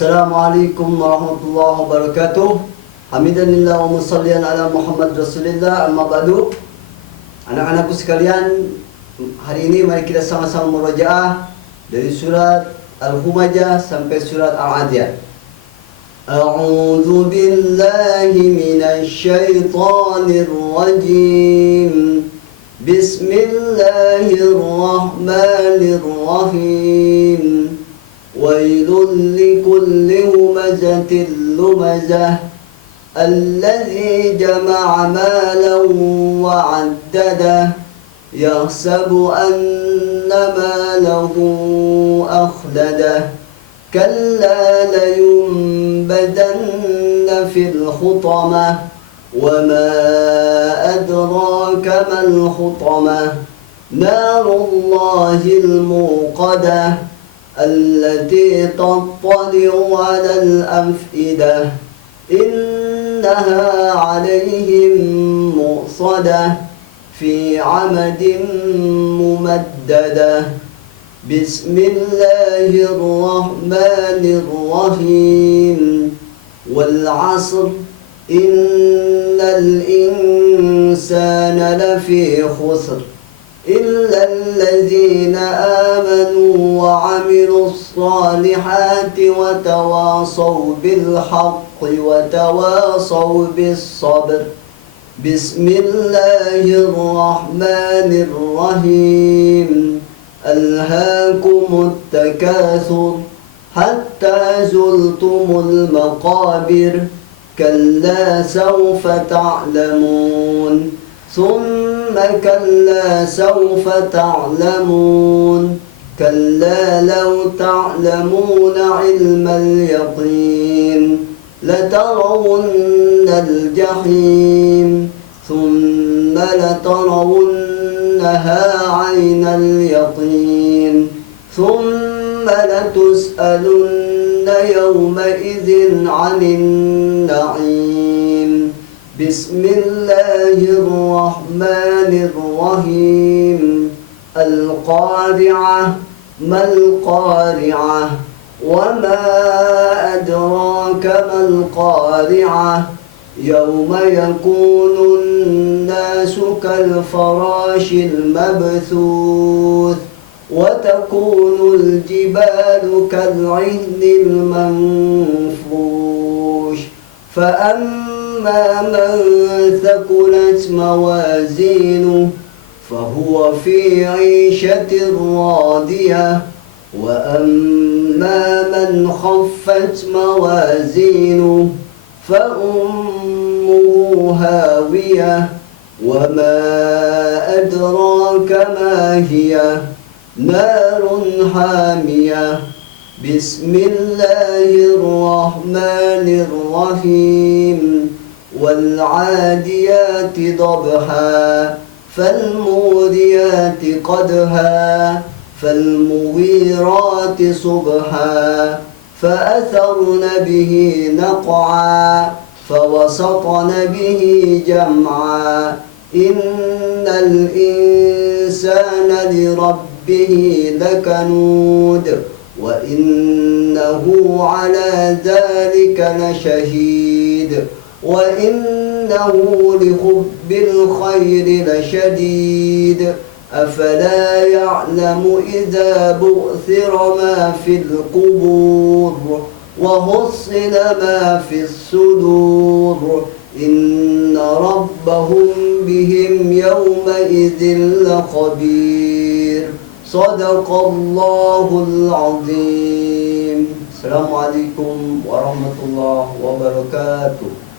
Assalamualaikum warahmatullahi wabarakatuh. Hamidalillah wa musallian ala Muhammad Rasulillah, amma ba'du. Anak-anakku sekalian, hari ini mari kita sama-sama murajaah dari surat Al-Humajah sampai surat Al-Adiyat. A'udzu billahi minasy syaithanir rajim. Bismillahirrahmanirrahim. Wailul likulli humazatin lumazah alladzi jama'a malan wa 'addadah yahsabu anna malahu akhladah kalla layunbadanna fil khutamah wa ma adraka mal khutamah narullahil muqadah التي تطلع على الأفئدة إنها عليهم مؤصدة في عمد ممددة بسم الله الرحمن الرحيم والعصر إن الإنسان لفي خسر إلا الذين آمنوا وعملوا الصالحات وتواصوا بالحق وتواصوا بالصبر بسم الله الرحمن الرحيم ألهاكم التكاثر حتى زرتم المقابر كلا سوف تعلمون ثم كلا سوف تعلمون كلا لو تعلمون علم اليقين لترون الجحيم ثم لترونها عين اليقين ثم لتسألن يومئذ عن النعيم بسم الله الرحمن الرحيم القارعة ما القارعة وما أدراك ما القارعة يوم يكون الناس كالفراش المبثوث وتكون الجبال كالعهن المنفوش فأما من ثقلت موازينه فهو في عيشة راضية وأما من خفت موازينه فأمه هاوية وما أدراك ما هي نار حامية بسم الله الرحمن الرحيم والعاديات ضبحا فالموريات قدحا فالمغيرات صبحا فأثرن به نقعا فوسطن به جمعا إن الإنسان لربه لكنود وإنه على ذلك لشهيد وإنه لحب الخير لشديد أفلا يعلم إذا بؤثر ما في القبور وحصل ما في الصدور إن ربهم بهم يومئذ لخبير صدق الله العظيم. Assalamualaikum warahmatullahi wabarakatuh.